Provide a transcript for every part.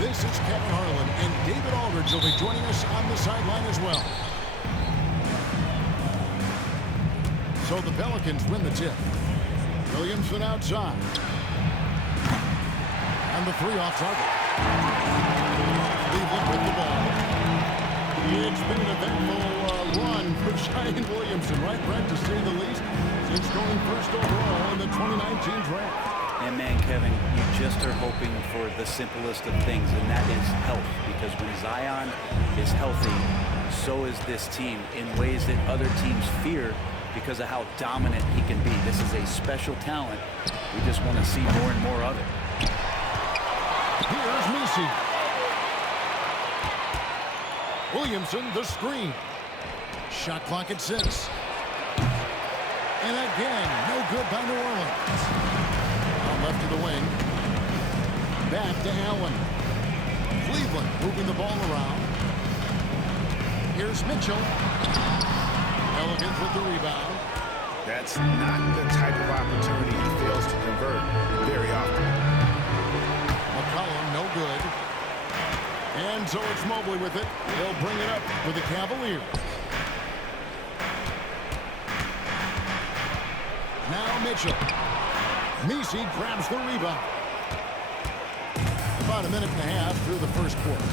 This is Kevin Harlan, and David Aldridge will be joining us on the sideline as well. So the Pelicans win the tip. Williamson outside. And the three off target. Cleveland with the ball. It's been an eventful run for Zion Williamson, right, Brent, to say the least, since going first overall in the 2019 draft. And man, Kevin, you just are hoping for the simplest of things, and that is health. Because when Zion is healthy, so is this team in ways that other teams fear because of how dominant he can be. This is a special talent. We just want to see more and more of it. Here's Messi. Williamson, the screen. Shot clock at 6. And again, no good by New Orleans. Left to the wing. Back to Allen. Cleveland moving the ball around. Here's Mitchell. Pelicans with the rebound. That's not the type of opportunity he fails to convert very often. McCollum, no good. And so it's Mobley with it. They'll bring it up for the Cavaliers. Now Mitchell. Messi grabs the rebound. About a minute and a half through the first quarter.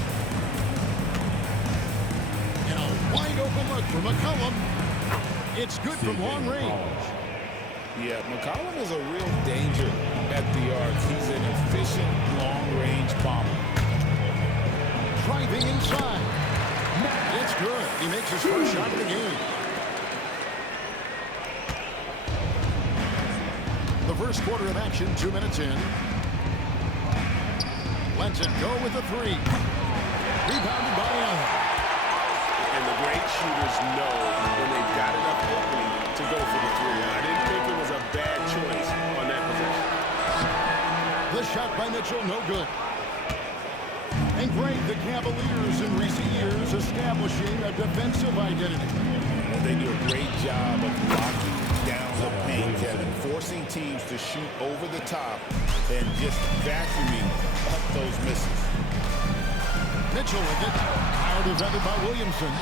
And a wide open look for McCollum. It's good from long range. Yeah, McCollum is a real danger at the arc. He's an efficient long-range bomber. Driving inside. It's good. He makes his first shot of the game. The first quarter of action, 2 minutes in. Lets it go with the three. Rebounded by Allen. And the great shooters know when they've got enough opening to go for the three. I didn't think it was a bad choice on that possession. The shot by Mitchell, no good. And great, the Cavaliers in recent years establishing a defensive identity. Well, they do a great job of locking down the paint, Kevin, forcing teams to shoot over the top and just vacuuming up those misses. Mitchell with it. Higher defended by Williamson.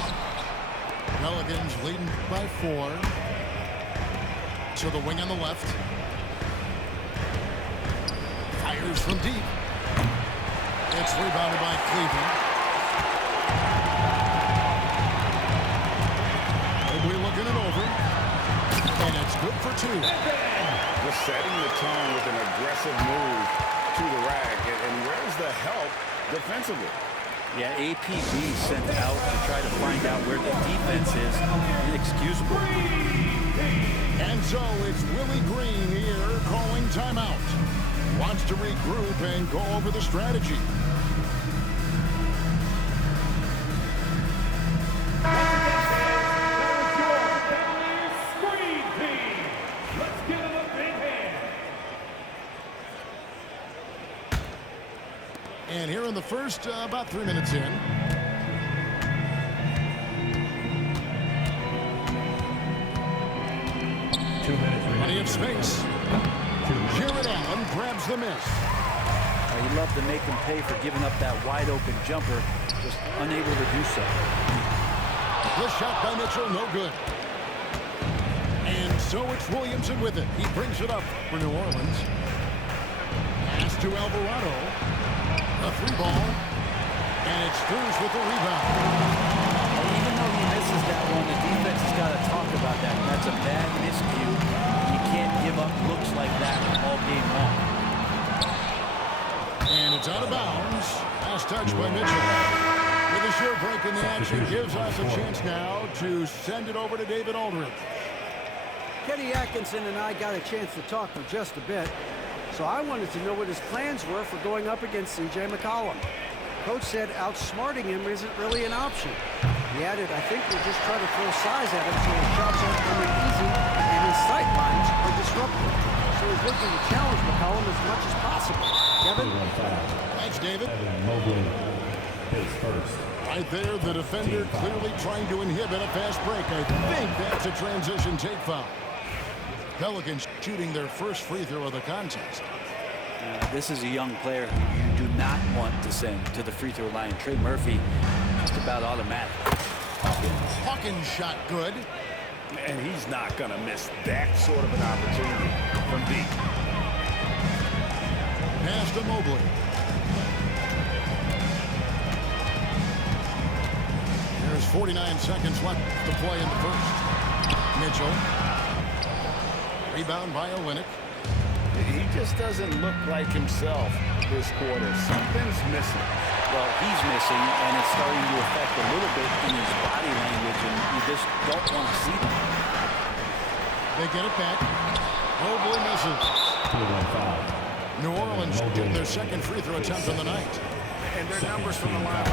Pelicans leading by 4. To the wing on the left. Fires from deep. It's rebounded by Cleveland. Mobley looking it over. And it's good for 2. Just setting the tone with an aggressive move to the rack. And where's the help defensively? Yeah, APB sent out to try to find out where the defense is. Inexcusable. And so it's Willie Green here calling timeout. Wants to regroup and go over the strategy. And here in the first, about 3 minutes in. Plenty of space. Jared Allen grabs the miss. He loved to make him pay for giving up that wide open jumper, just unable to do so. The shot by Mitchell, no good. And so it's Williamson with it. He brings it up for New Orleans. Pass to Alvarado. A 3 ball. And it's Struz with the rebound. Even though he misses that one, the defense has got to talk about that. That's a bad miscue. You can't give up looks like that all game long. And it's out of bounds. Last touch by Mitchell. With a short break in the action, gives us a chance now to send it over to David Aldridge. Kenny Atkinson and I got a chance to talk for just a bit, so I wanted to know what his plans were for going up against C.J. McCollum. Coach said outsmarting him isn't really an option. He added, I think we'll just try to throw size at him so his shots aren't coming easy and his sight lines are disrupted. So he's looking to challenge McCollum as much as possible. Kevin? Thanks, David. Mobley hits first. Right there, the defender clearly trying to inhibit a fast break. I think that's a transition take foul. Pelicans shooting their first free throw of the contest. This is a young player who you do not want to send to the free throw line. Trey Murphy, just about automatic. Hawkins shot good. And he's not going to miss that sort of an opportunity from deep. Pass to Mobley. There's 49 seconds left to play in the first. Mitchell. Rebound by Olynyk. He just doesn't look like himself this quarter. Something's missing. Well, he's missing, and it's starting to affect a little bit in his body language, and you just don't want to see that. They get it back. Mobley misses. New Orleans get their second free throw attempt of the night. And their numbers from the line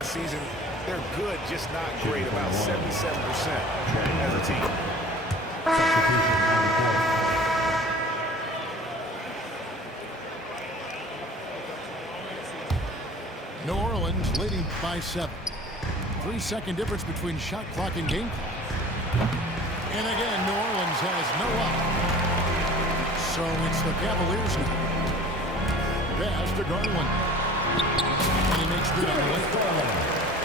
last season, they're good, just not great, about 77% as a team. New Orleans leading by 7. 3-second difference between shot clock and game clock. And again, New Orleans has no up. So it's the Cavaliers now. Pass to Garland. And he makes good on the left.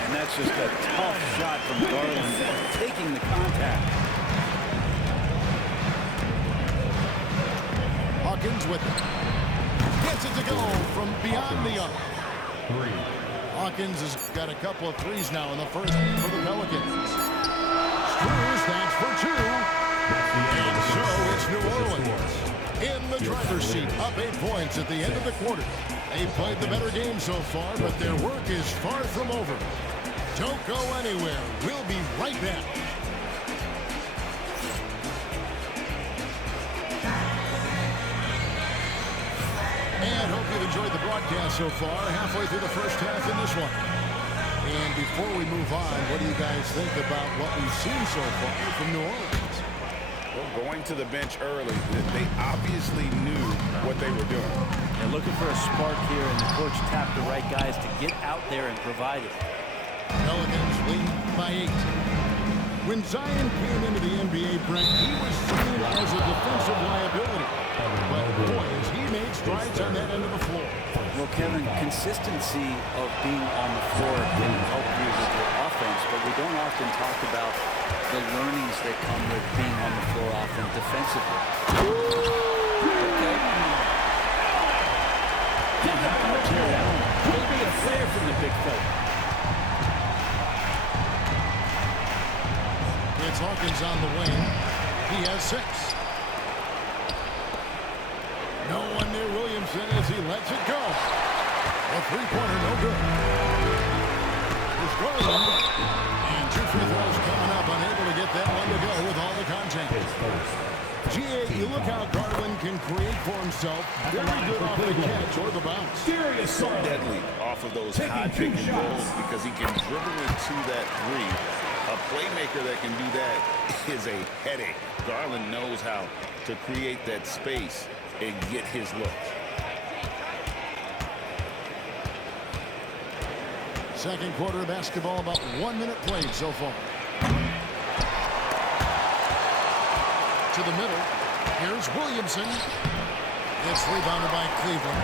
And that's just a tough shot from Garland, taking the contact. Hawkins with it. Gets it to go from beyond the arc. Hawkins has got a couple of threes now in the first for the Pelicans. Screws, that's for 2. And so it's New Orleans in the driver's seat, up 8 points at the end of the quarter. They played the better game so far, but their work is far from over. Don't go anywhere. We'll be right back. And hope you've enjoyed the broadcast so far. Halfway through the first half in this one. And before we move on, what do you guys think about what we've seen so far from New Orleans? Well, going to the bench early, they obviously knew what they were doing. They're looking for a spark here, and the coach tapped the right guys to get out there and provide it. Pelicans lead by 8. When Zion came into the NBA, Brent, he was seen as a defensive liability. But boy, has he made strides on that end of the floor. Well, Kevin, consistency of being on the floor can help you with your offense, but we don't often talk about the learnings that come with being on the floor often defensively. Okay. Could be a flare from the big fella. It's Hawkins on the wing. He has 6. No one near Williamson as he lets it go. A three-pointer, no good. It's Garland. And 2 free throws coming up, unable to get that one to go with all the contact. GA, you look how Garland can create for himself. Very good off the catch or the bounce. So deadly off of those high pick and rolls because he can dribble into that 3. A playmaker that can do that is a headache. Garland knows how to create that space and get his looks. Second quarter of basketball, about 1 minute played so far. To the middle. Here's Williamson. It's rebounded by Cleveland.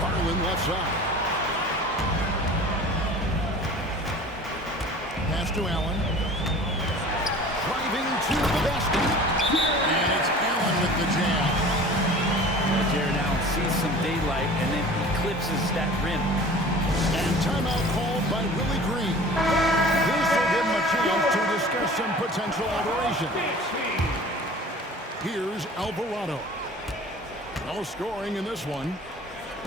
Garland left side. Pass to Allen. Driving to the basket. And it's Allen with the jam. Jared Allen sees some daylight and then eclipses that rim. And timeout called by Willie Green. This will give him a chance to discuss some potential alterations. Here's Alvarado. No scoring in this one.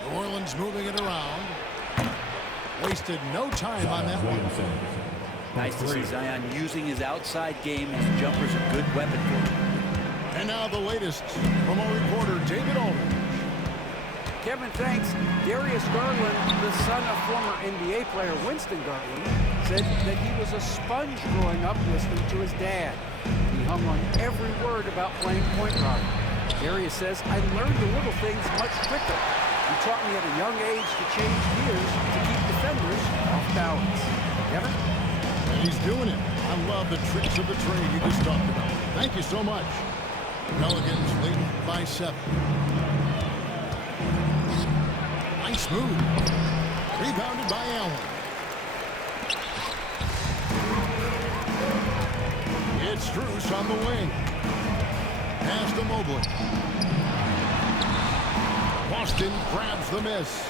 New Orleans moving it around. Wasted no time on that one. Nice to see Zion using his outside game. His jumper's a good weapon for him. And now the latest from our reporter, David Aldridge. Kevin, thanks. Darius Garland, the son of former NBA player Winston Garland, said that he was a sponge growing up listening to his dad. He hung on every word about playing point guard. Darius says, I learned the little things much quicker. He taught me at a young age to change gears to keep defenders off balance. Kevin? And he's doing it. I love the tricks of the trade you just talked about. Thank you so much. Pelicans lead by 7. Nice move. Rebounded by Allen. It's Strus on the wing. Pass to Mobley. Boston grabs the miss.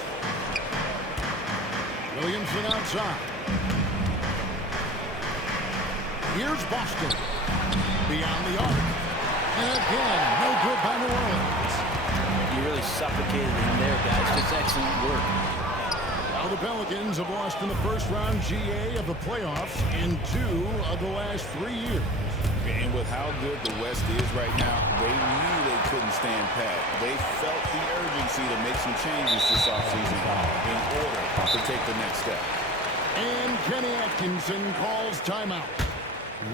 Williamson outside. Here's Boston. Beyond the arc. And again, no good by New Orleans. You really suffocated him there, guys. Just excellent work. Now the Pelicans have lost in the first round GA of the playoffs in 2 of the last 3 years. And with how good the West is right now, they knew they couldn't stand pat. They felt the urgency to make some changes this offseason in order to take the next step. And Kenny Atkinson calls timeout.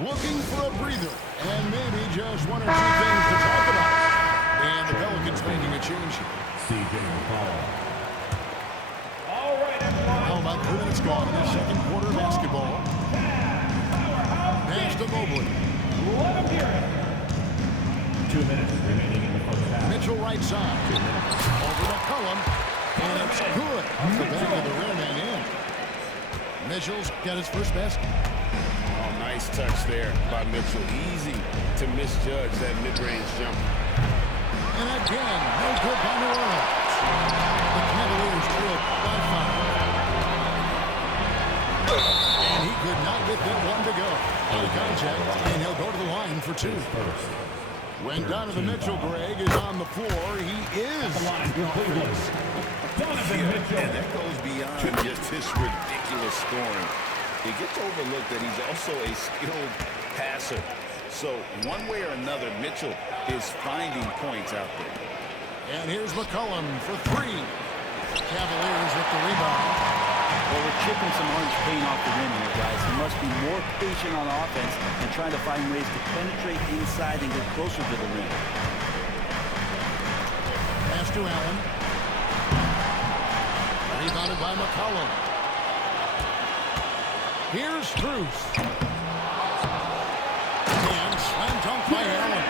Looking for a breather and maybe just 1 or 2 things to talk about. And the Pelicans making a change here. C.J. McCollum. How about 2 minutes gone in the second quarter of basketball? Pass to Mobley. 2 minutes remaining in the first half. Mitchell right side. Over McCollum. And it's good. Off the back of the rim and in. Mitchell's got his first basket. Oh, nice touch there by Mitchell. Easy to misjudge that mid-range jumper. And again, no good by New Orleans. The Cavaliers trail by 5. And he could not get that one to go. No contact, and he'll go to the line for 2. When Donovan Mitchell, Greg, is on the floor, he is the offense. And that goes beyond just his ridiculous scoring. It gets overlooked that he's also a skilled passer. So one way or another, Mitchell is finding points out there. And here's McCollum for 3. Cavaliers with the rebound. Well, we're chipping some orange paint off the rim here, guys. He must be more patient on offense and trying to find ways to penetrate inside and get closer to the rim. Pass to Allen. Rebounded by McCollum. Here's Strus. And slam dunk by Allen.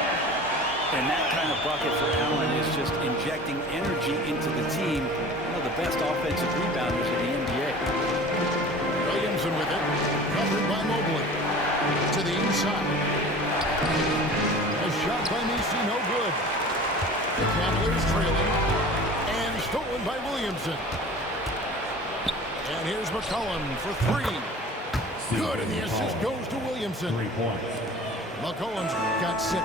And that kind of bucket for Allen is just injecting energy into the team. One of the best offensive rebounders in the NBA. Williamson with it. Covered by Mobley. To the inside. A shot by Nisi, no good. The Cavaliers trailing. And stolen by Williamson. And here's McCollum for 3. Good, and the assist goes to Williamson. 3 points. McCollum's got 6.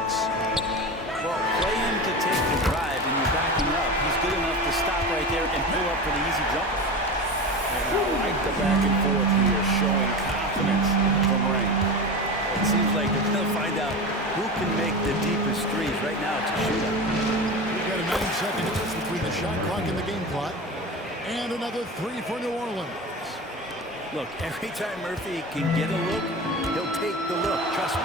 Well, play him to take the drive, and you're backing up. He's good enough to stop right there and pull up for the easy jumper. And I like the back and forth here, showing confidence from Ray. It seems like they're going to find out who can make the deepest threes. Right now, it's a shootout. We've got a 9-second difference between the shot clock and the game clock. And another 3 for New Orleans. Look, every time Murphy can get a look, he'll take the look. Trust me.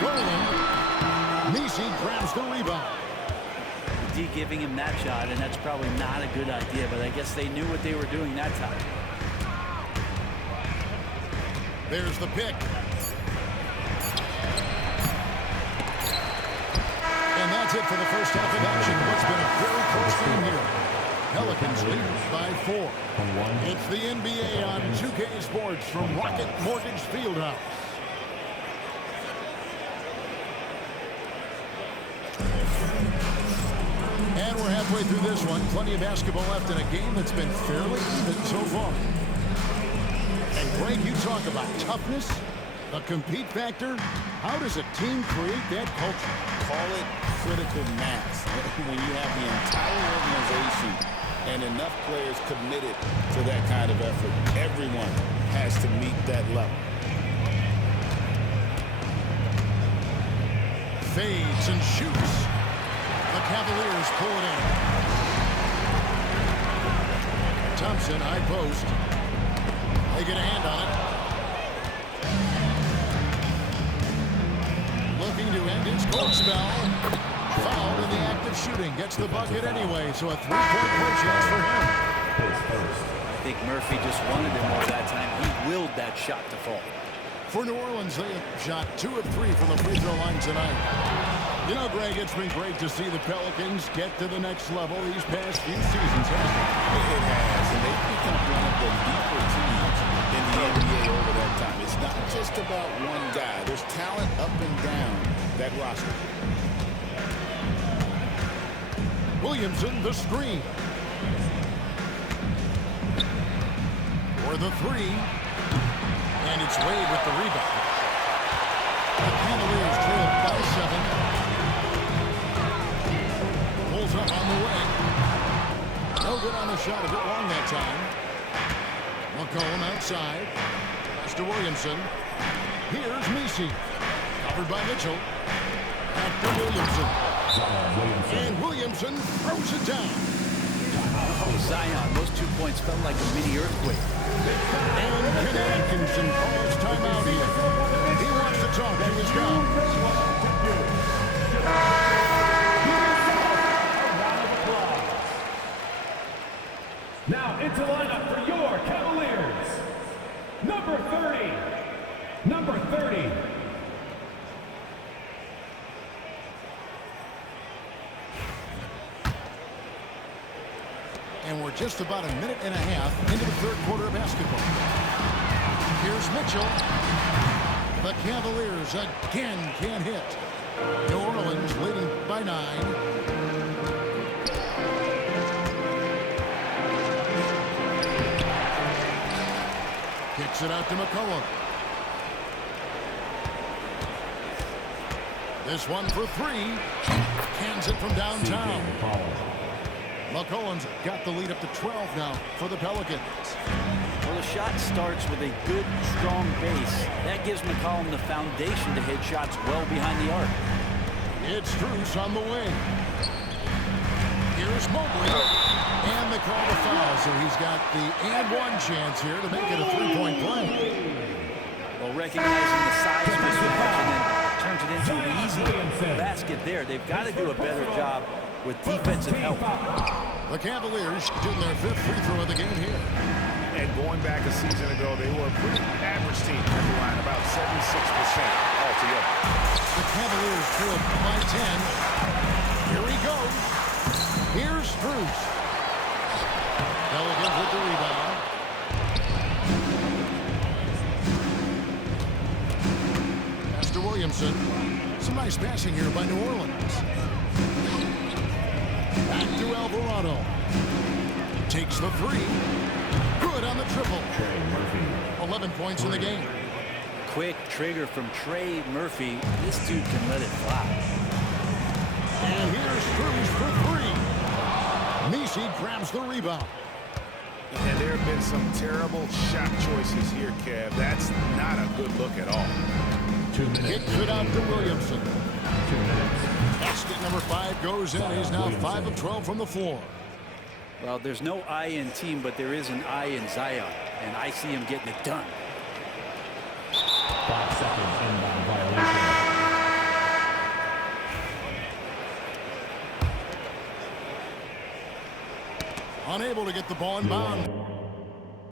Garland. Nisi grabs the rebound. D giving him that shot, and that's probably not a good idea, but I guess they knew what they were doing that time. There's the pick. And that's it for the first half of action. What's been a very close game here. Pelicans lead by 4. It's the NBA on 2K Sports from Rocket Mortgage Fieldhouse. And we're halfway through this one. Plenty of basketball left in a game that's been fairly even so far. And Greg, you talk about toughness, the compete factor. How does a team create that culture? Call it critical mass. When you have the entire organization and enough players committed to that kind of effort, everyone has to meet that level. Fades and shoots. The Cavaliers pull it in. Thompson, high post. They get a hand on it. Looking to end his court spell. Fouled in the act of shooting. Gets the bucket anyway, so a 3-point play chance for him. I think Murphy just wanted it more that time. He willed that shot to fall. For New Orleans, they have shot 2 of 3 from the free throw line tonight. You know, Greg, it's been great to see the Pelicans get to the next level these past few seasons, hasn't it? It has, and they've become one of the deeper teams in the NBA over that time. It's not just about one guy. There's talent up and down that roster. Williamson, the screen. For the 3. And it's Wade with the rebound. The Cavaliers trail by 7. Pulls up on the way. No good on the shot. A bit long that time. McCollum outside. Pass to Williamson. Here's Messi. Covered by Mitchell. Back to Williamson. And Williamson throws it down. Oh, Zion, those 2 points felt like a mini earthquake. And Kenny Atkinson calls timeout here. He wants to talk to his guys. Now into lineup for your Cavaliers. Number 30. Number 30. And we're just about a minute and a half into the third quarter of basketball. Here's Mitchell. The Cavaliers again can't hit. New Orleans leading by 9. Kicks it out to McCollum. This one for 3. Cans it from downtown. McCollum's got the lead up to 12 now for the Pelicans. Well, the shot starts with a good, strong base. That gives McCollum the foundation to hit shots well behind the arc. It's Strus on the wing. Here's Mobley. And they call the foul, so he's got the and-one chance here to make it a 3-point play. Well, recognizing the size of this match and then turns it into an easy basket there. They've got to do a better job with defensive help. The Cavaliers shooting their 5th free throw of the game here. And going back a season ago, they were a pretty average team at the line, about 76% altogether. The Cavaliers trail by 10. Here he goes. Here's Strus. Pelicans with the rebound. Pass to Williamson. Some nice passing here by New Orleans. Back to Alvarado. Takes the 3. Good on the triple. 11 points in the game. Quick trigger from Trey Murphy. This dude can let it fly. And here's Strus for 3. Messi grabs the rebound. And there have been some terrible shot choices here, Kev. That's not a good look at all. 2 minutes. Kicks it out to Williamson. 2 minutes. Basket number 5 goes in. He's now 5 of 12 from the floor. Well, there's no I in team, but there is an I in Zion, and I see him getting it done. 5 seconds inbound violation. Unable to get the ball in bound.